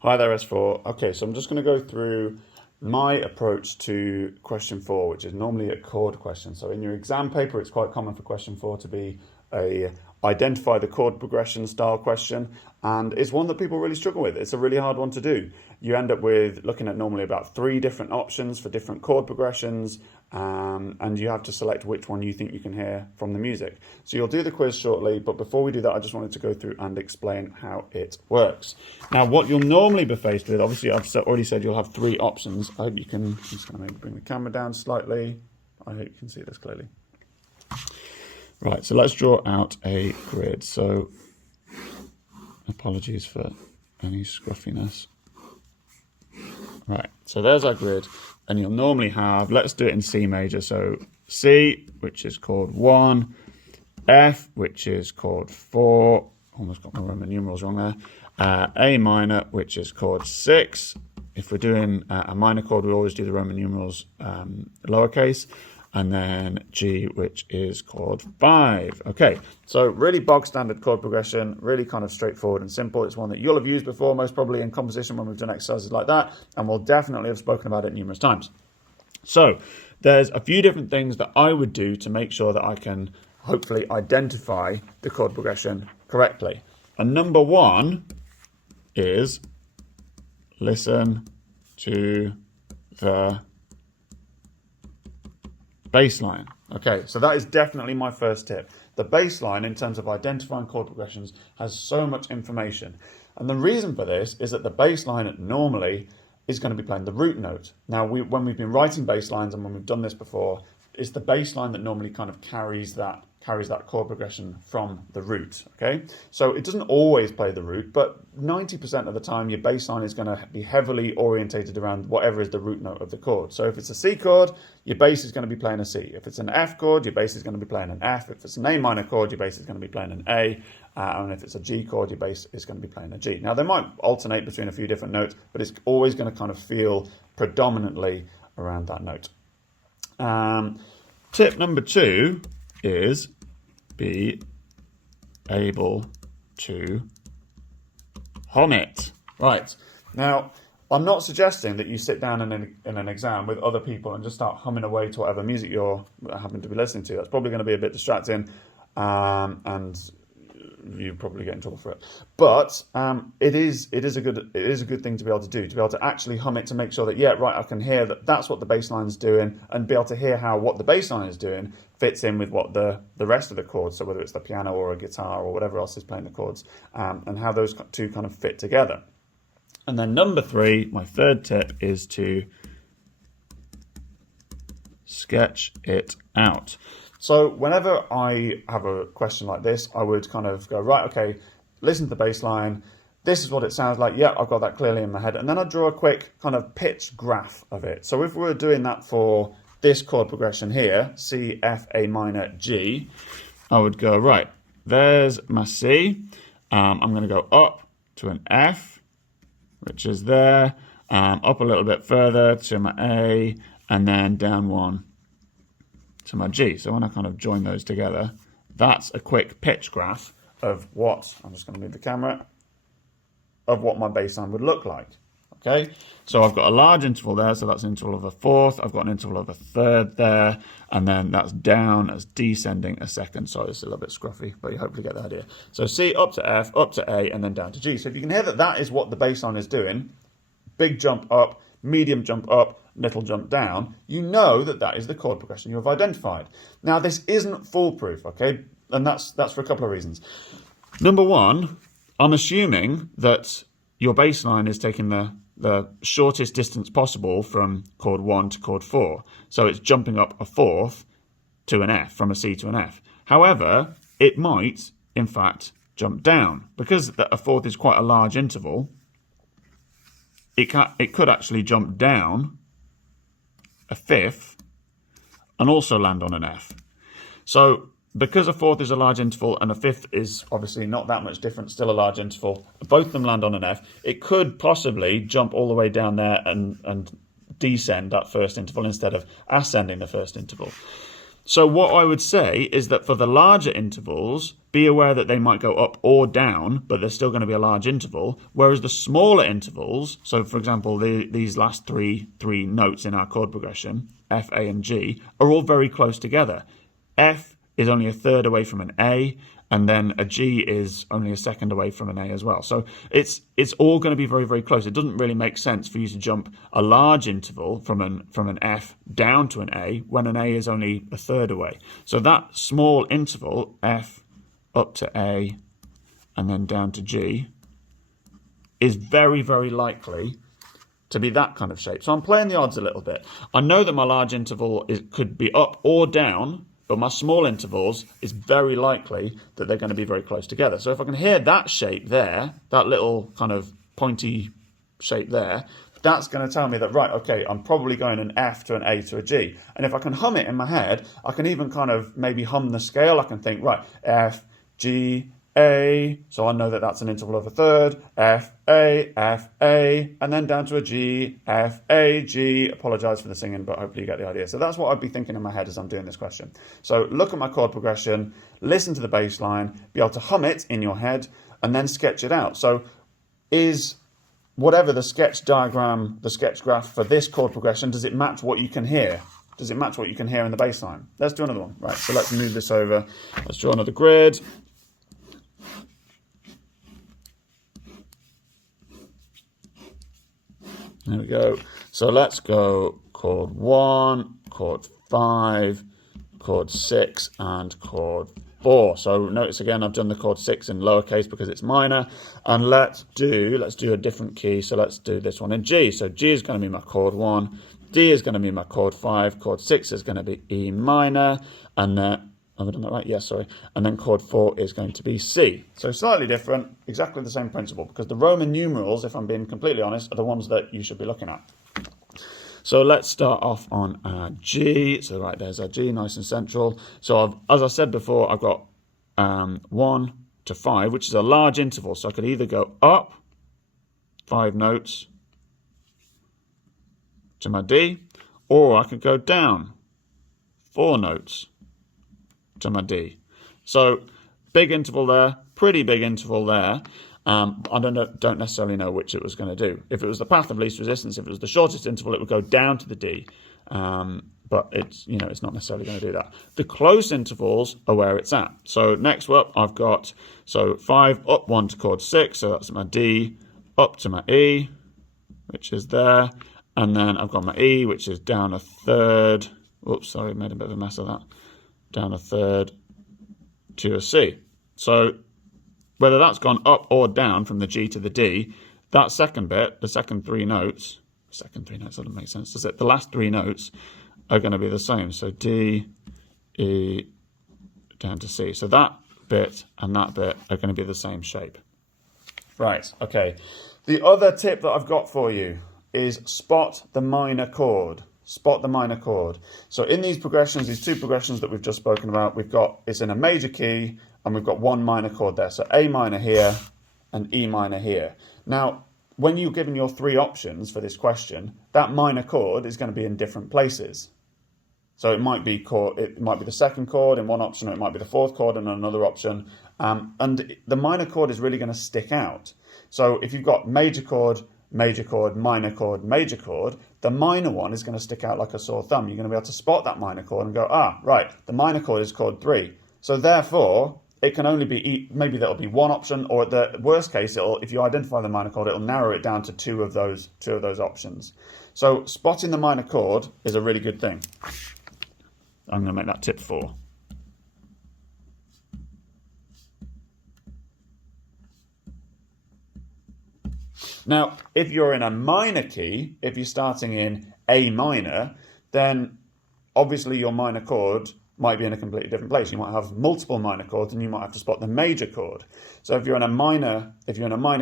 Hi there, S4. Okay, so I'm just going to go through my approach to question 4, which is normally a chord question. So in your exam paper, it's quite common for question 4 to be a identify the chord progression style question, and it's one that people really struggle with. It's a really hard one to do. You end up with looking at normally about 3 different options for different chord progressions, and you have to select which one you think you can hear from the music. So you'll do the quiz shortly, but before we do that, I just wanted to go through and explain how it works. Now, what you'll normally be faced with, obviously I've already said you'll have 3 options. I hope you can, I'm just going to maybe bring the camera down slightly. I hope you can see this clearly. Right, so let's draw out a grid. So apologies for any scruffiness. Right, so there's our grid, and you'll normally have, let's do it in C major, so C, which is chord 1, F, which is chord 4, almost got my Roman numerals wrong there, A minor, which is chord 6. If we're doing a minor chord, we always do the Roman numerals lowercase, and then G, which is chord 5. Okay, so really bog standard chord progression, really kind of straightforward and simple. It's one that you'll have used before, most probably in composition when we've done exercises like that, and we'll definitely have spoken about it numerous times. So there's a few different things that I would do to make sure that I can hopefully identify the chord progression correctly. And number 1 is listen to the bass line. Okay, so that is definitely my first tip. The bass line, in terms of identifying chord progressions, has so much information. And the reason for this is that the bass line normally is going to be playing the root note. Now, when we've been writing bass lines and when we've done this before, it's the bass line that normally kind of carries that chord progression from the root, okay? So it doesn't always play the root, but 90% of the time your bass line is going to be heavily orientated around whatever is the root note of the chord. So if it's a C chord, your bass is going to be playing a C. If it's an F chord, your bass is going to be playing an F. If it's an A minor chord, your bass is going to be playing an A. And if it's a G chord, your bass is going to be playing a G. Now, they might alternate between a few different notes, but it's always going to kind of feel predominantly around that note. Tip number 2 is be able to hum it. Right. Now, I'm not suggesting that you sit down in an exam with other people and just start humming away to whatever music you're happen to be listening to. That's probably going to be a bit distracting, and you probably get in trouble for it. But it is a good thing to be able to do, to be able to actually hum it, to make sure that, yeah, right, I can hear that that's what the bass line is doing, and be able to hear how what the bass line is doing fits in with what the rest of the chords, so whether it's the piano or a guitar or whatever else is playing the chords, and how those two kind of fit together. And then number 3, my third tip, is to sketch it out. So whenever I have a question like this, I would kind of go, right, okay, listen to the bass line. This is what it sounds like. Yeah, I've got that clearly in my head. And then I'd draw a quick kind of pitch graph of it. So if we were doing that for this chord progression here, C, F, A minor, G, I would go, right, there's my C. I'm going to go up to an F, which is there, up a little bit further to my A, and then down one to my G. So when I kind of join those together, that's a quick pitch graph of what, I'm just going to move the camera, of what my bass line would look like. Okay, so I've got a large interval there, so that's an interval of a fourth. I've got an interval of a third there, and then that's down as descending a second. Sorry, it's a little bit scruffy, but you hopefully get the idea. So C up to F, up to A, and then down to G. So if you can hear that that is what the bass line is doing, big jump up, medium jump up, little jump down, you know that that is the chord progression you have identified. Now, this isn't foolproof, okay? And that's for a couple of reasons. Number 1, I'm assuming that your bass line is taking the shortest distance possible from chord 1 to chord 4. So it's jumping up a fourth to an F, from a C to an F. However, it might, in fact, jump down. Because a fourth is quite a large interval, it could actually jump down a fifth and also land on an F. So because a fourth is a large interval and a fifth is obviously not that much different, still a large interval, both of them land on an F, it could possibly jump all the way down there and descend that first interval instead of ascending the first interval. So what I would say is that for the larger intervals, be aware that they might go up or down, but there's still going to be a large interval. Whereas the smaller intervals, so for example, these last three notes in our chord progression, F, A, and G, are all very close together. F is only a third away from an A, and then a G is only a second away from an A as well. So it's all going to be very, very close. It doesn't really make sense for you to jump a large interval from an F down to an A when an A is only a third away. So that small interval, F up to A and then down to G, is very, very likely to be that kind of shape. So I'm playing the odds a little bit. I know that my large interval could be up or down, but my small intervals is very likely that they're going to be very close together. So if I can hear that shape there, that little kind of pointy shape there, that's going to tell me that, right, okay, I'm probably going an F to an A to a G. And if I can hum it in my head, I can even kind of maybe hum the scale. I can think, right, F, G, A, so I know that that's an interval of a third, F, A, and then down to a G, F, A, G. Apologise for the singing, but hopefully you get the idea. So that's what I'd be thinking in my head as I'm doing this question. So look at my chord progression, listen to the bass line, be able to hum it in your head, and then sketch it out. So is whatever the sketch diagram, the sketch graph for this chord progression, does it match what you can hear? Does it match what you can hear in the bass line? Let's do another one. Right, so let's move this over. Let's draw another grid. There we go. So let's go chord 1, chord 5, chord 6, and chord 4. So notice again, I've done the chord 6 in lowercase because it's minor. And let's do a different key. So let's do this one in G. So G is going to be my chord 1, D is going to be my chord 5, chord 6 is going to be E minor, and then have I done that right? Yes, sorry. And then chord 4 is going to be C. So slightly different, exactly the same principle, because the Roman numerals, if I'm being completely honest, are the ones that you should be looking at. So let's start off on our G. So right, there's our G, nice and central. So as I said before, I've got 1 to 5, which is a large interval. So I could either go up 5 notes to my D, or I could go down 4 notes to my D. So big interval there, pretty big interval there. I don't necessarily know which it was going to do. If it was the path of least resistance, if it was the shortest interval, it would go down to the D. But it's not necessarily going to do that. The close intervals are where it's at. So next up, I've got 5 up 1 to chord 6, so that's my D, up to my E, which is there, and then I've got my E, which is down a third. Oops, sorry, made a bit of a mess of that. Down a third to a C. So whether that's gone up or down from the G to the D, that second bit, the second three notes doesn't make sense, does it? The last 3 notes are going to be the same. So D, E, down to C. So that bit and that bit are going to be the same shape. Right, okay. The other tip that I've got for you is spot the minor chord. Spot the minor chord. So in these progressions, these 2 progressions that we've just spoken about, it's in a major key and we've got 1 minor chord there. So A minor here and E minor here. Now, when you're given your 3 options for this question, that minor chord is going to be in different places. So it might be the second chord in one option, or it might be the 4th chord in another option. And the minor chord is really going to stick out. So if you've got major chord, major chord, minor chord, major chord, the minor one is going to stick out like a sore thumb. You're going to be able to spot that minor chord and go, right, the minor chord is chord 3. So therefore, it can only be, maybe that'll be one option, or at the worst case, if you identify the minor chord, it'll narrow it down to two of those options. So spotting the minor chord is a really good thing. I'm going to make that tip 4. Now, if you're in a minor key, if you're starting in A minor, then obviously your minor chord might be in a completely different place. You might have multiple minor chords and you might have to spot the major chord. So if you're in a minor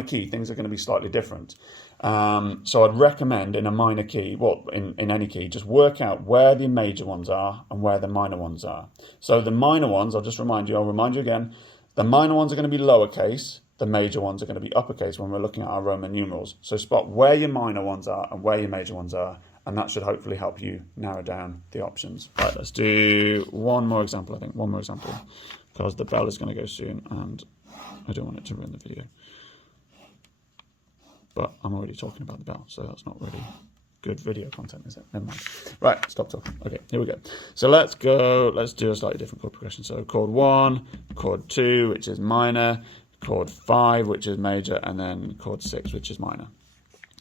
key, things are going to be slightly different. So I'd recommend in a minor key, in any key, just work out where the major ones are and where the minor ones are. So the minor ones, I'll remind you again, the minor ones are going to be lowercase, the major ones are going to be uppercase when we're looking at our Roman numerals. So spot where your minor ones are and where your major ones are, and that should hopefully help you narrow down the options. Right, let's do one more example, I think, one more example, because the bell is going to go soon, and I don't want it to ruin the video. But I'm already talking about the bell, so that's not really good video content, is it? Never mind. Right, stop talking. Okay, here we go. So let's do a slightly different chord progression. So chord 1, chord 2, which is minor, chord 5, which is major, and then chord 6, which is minor.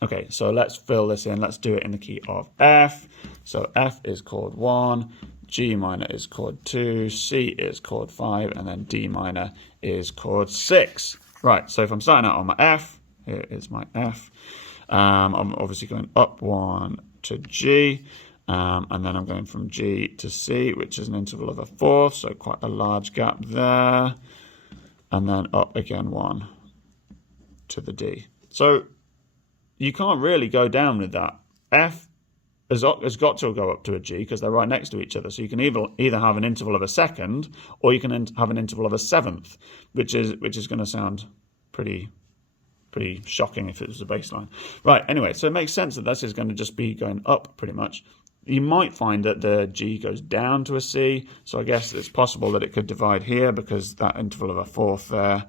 Okay, so let's fill this in. Let's do it in the key of F. So F is chord 1, G minor is chord 2, C is chord 5, and then D minor is chord 6. Right, so if I'm starting out on my F, here is my F. I'm obviously going up 1 to G, and then I'm going from G to C, which is an interval of a fourth, so quite a large gap there. And then up again 1 to the D. So you can't really go down with that. F has got to go up to a G because they're right next to each other. So you can either have an interval of a second, or you can have an interval of a seventh, which is going to sound pretty shocking if it was a bass line. Right, anyway, so it makes sense that this is going to just be going up pretty much. You might find that the G goes down to a C, so I guess it's possible that it could divide here because that interval of a fourth there,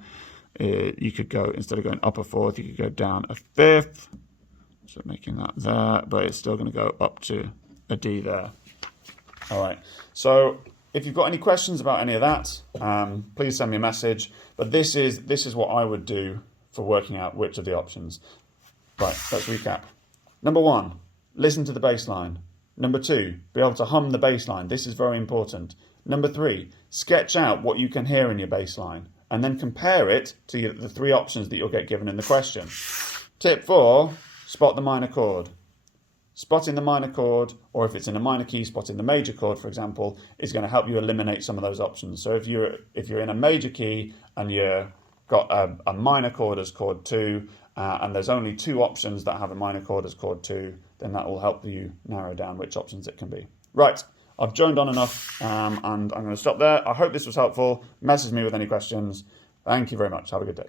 you could go, instead of going up a fourth, you could go down a fifth, so making that there, but it's still going to go up to a D there. All right, so if you've got any questions about any of that, please send me a message, but this is what I would do for working out which of the options. Right, let's recap. Number 1, listen to the bass line. Number 2, be able to hum the bass line. This is very important. Number 3, sketch out what you can hear in your bass line and then compare it to the 3 options that you'll get given in the question. Tip 4, spot the minor chord. Spotting the minor chord, or if it's in a minor key, spotting the major chord, for example, is going to help you eliminate some of those options. So if you're in a major key and you're got a minor chord as chord 2, and there's only 2 options that have a minor chord as chord 2, then that will help you narrow down which options it can be. Right, I've droned on enough, and I'm going to stop there. I hope this was helpful. Message me with any questions. Thank you very much. Have a good day.